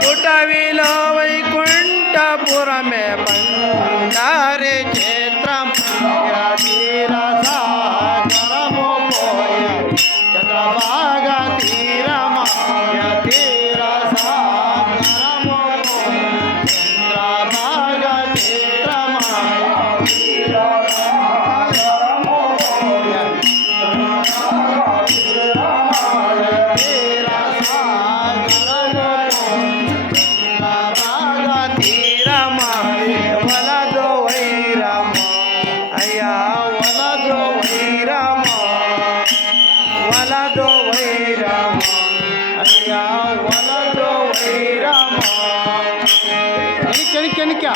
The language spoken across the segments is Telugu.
पुटविलो वैकुंठपुर में भंडारे क्षेत्रम तीरसा करमो पोय चंद्रभागा तीरम तीरसा करमो चंद्रभागा तीरम क्या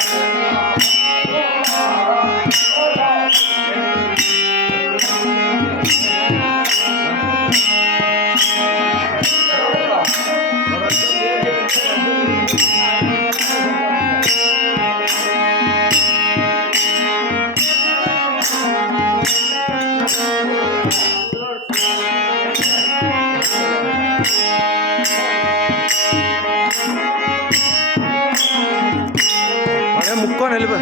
मुक्को निलबे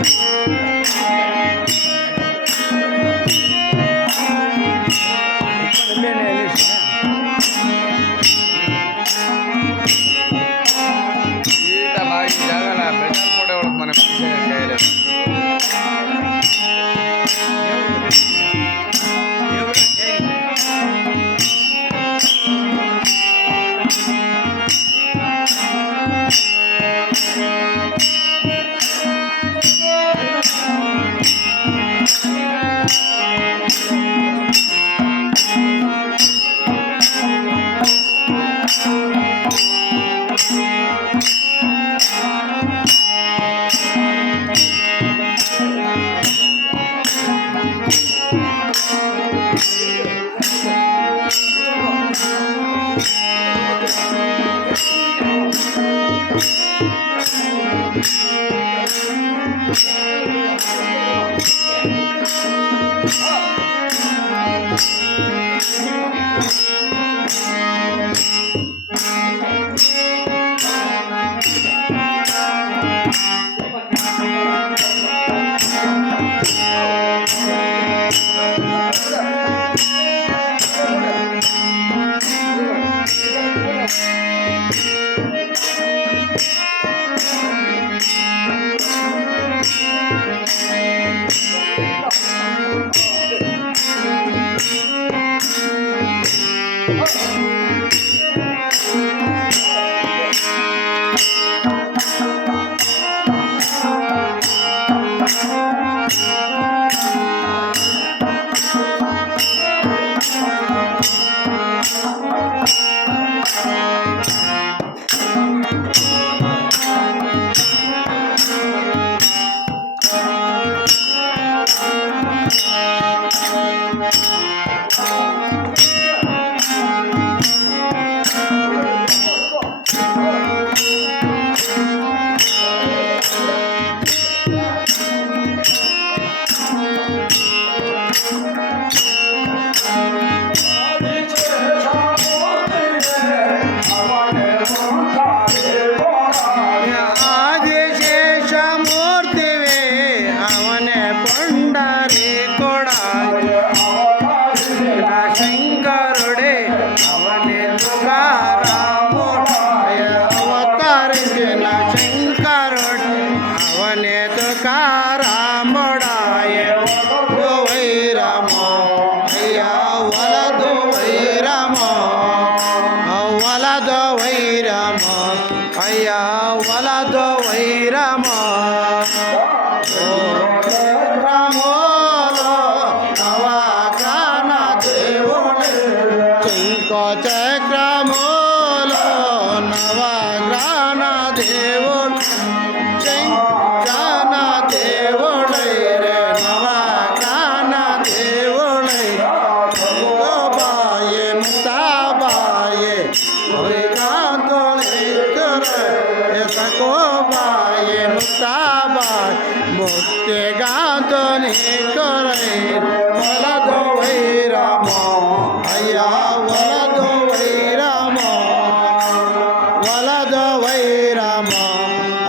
वलद वैरा వైరమ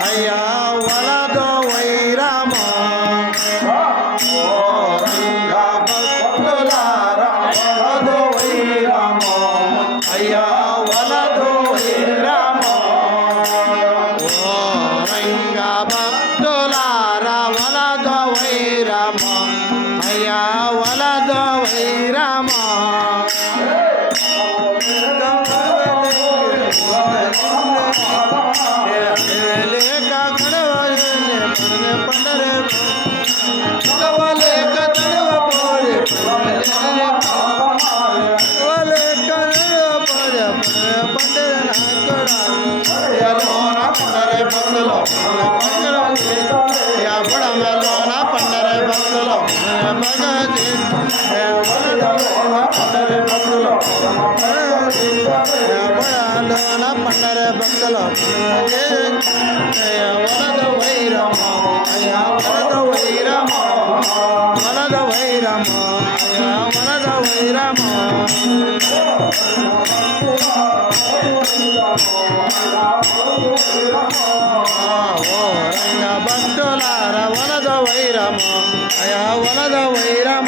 అయ్యా వలదో వైరమ రంగా భక్తులారా వలదో వైరమ అయ్యా వలదో వైరమ రంగా భక్తులారా వలదో వైరమ అయ్యా వలదో వైరమ లేక కడవలే పండరే కడవలేక తడవ పోరే కడవలేక పోరే పండరే నాకడాలోన పండరే భక్తులో బుడమలోన పండరే భక్తులో భగజీ పండరే భక్తులో బుడలోన పండరే భక్తులో వలద వైరమ అయ్యా వలద వైరమ వలద వైరమ అయ్యా వలద వైరమ రంగ భక్తులార వలద వైరమ అయ్యా వలద వైరమ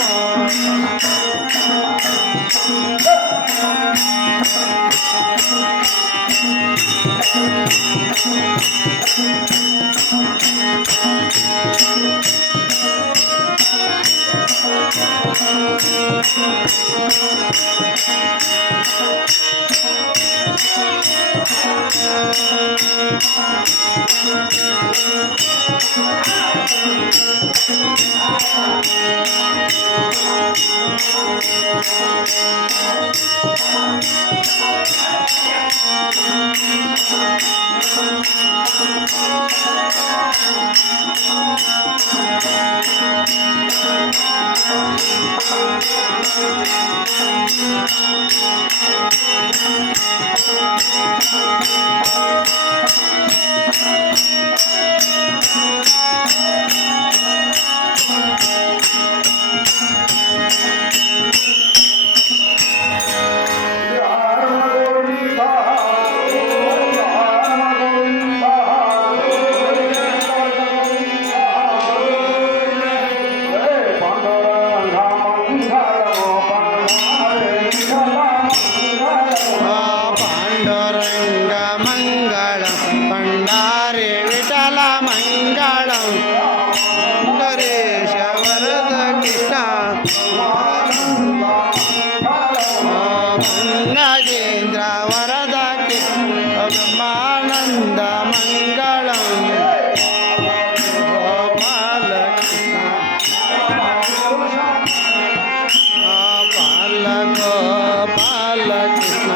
గజేంద్ర వరద బ్రహ్మానంద మంగళం గోపాలకృష్ణ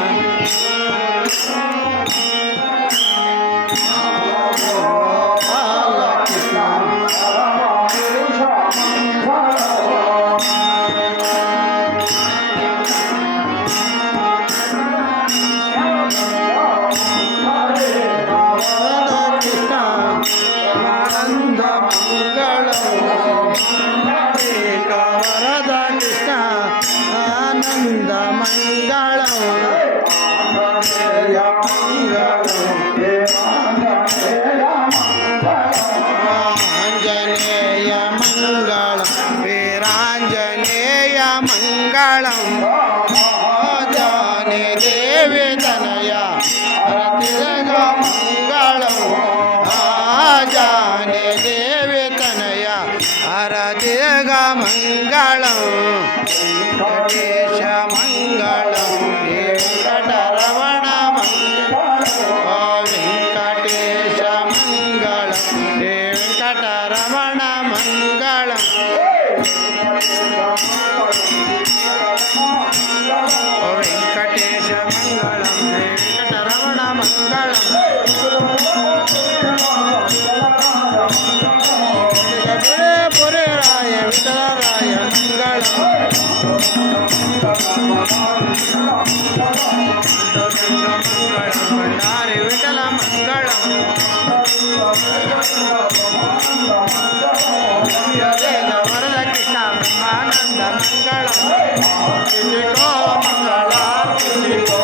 ఆంజనేయ మంగళం వీరాంజనేయ మంగళం జానే దేవి తనయ రతిరగ మంగళం జానే దేవి తనయ రతిరగ మంగళం వెంకటేశ మంగళం వెంకటరమణ వెంకటేశ మంగళం వెంకటరమణ మంగళం వెంకటేశ మంగళం వెంకటరమణ మంగళం పురే రాయ విఠలరాయ మంగళం బండారి విఠల మంగళం వరద కృష్ణ బ్రహ్మానంద మంగళం తిథికో మంగళార్తికో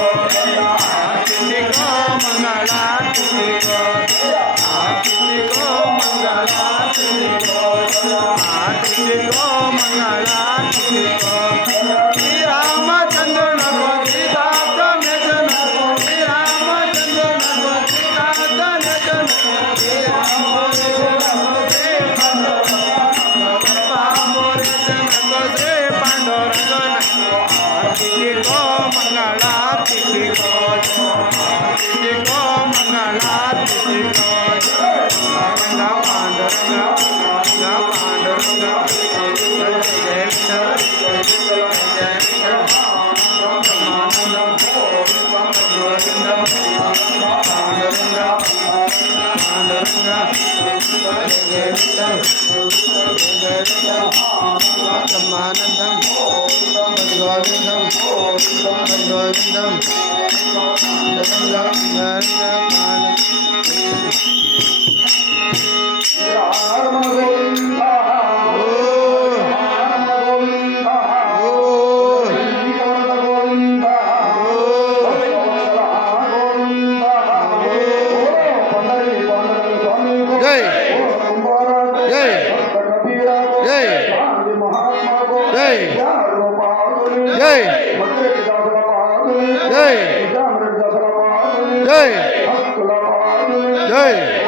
మంగళార్తికో तुझको श्री रामचंद्र नको सीता समेत नको श्री रामचंद्र नको सीता समेत नको श्री राम श्री पांडुरंग आरती को मंगलारती को आरती को मंगलारती को पांडुरंग पांडुरंग जय ब्रह्मानंदम भगवंदम भगवंदम जय जय जय जय जय जय जय जय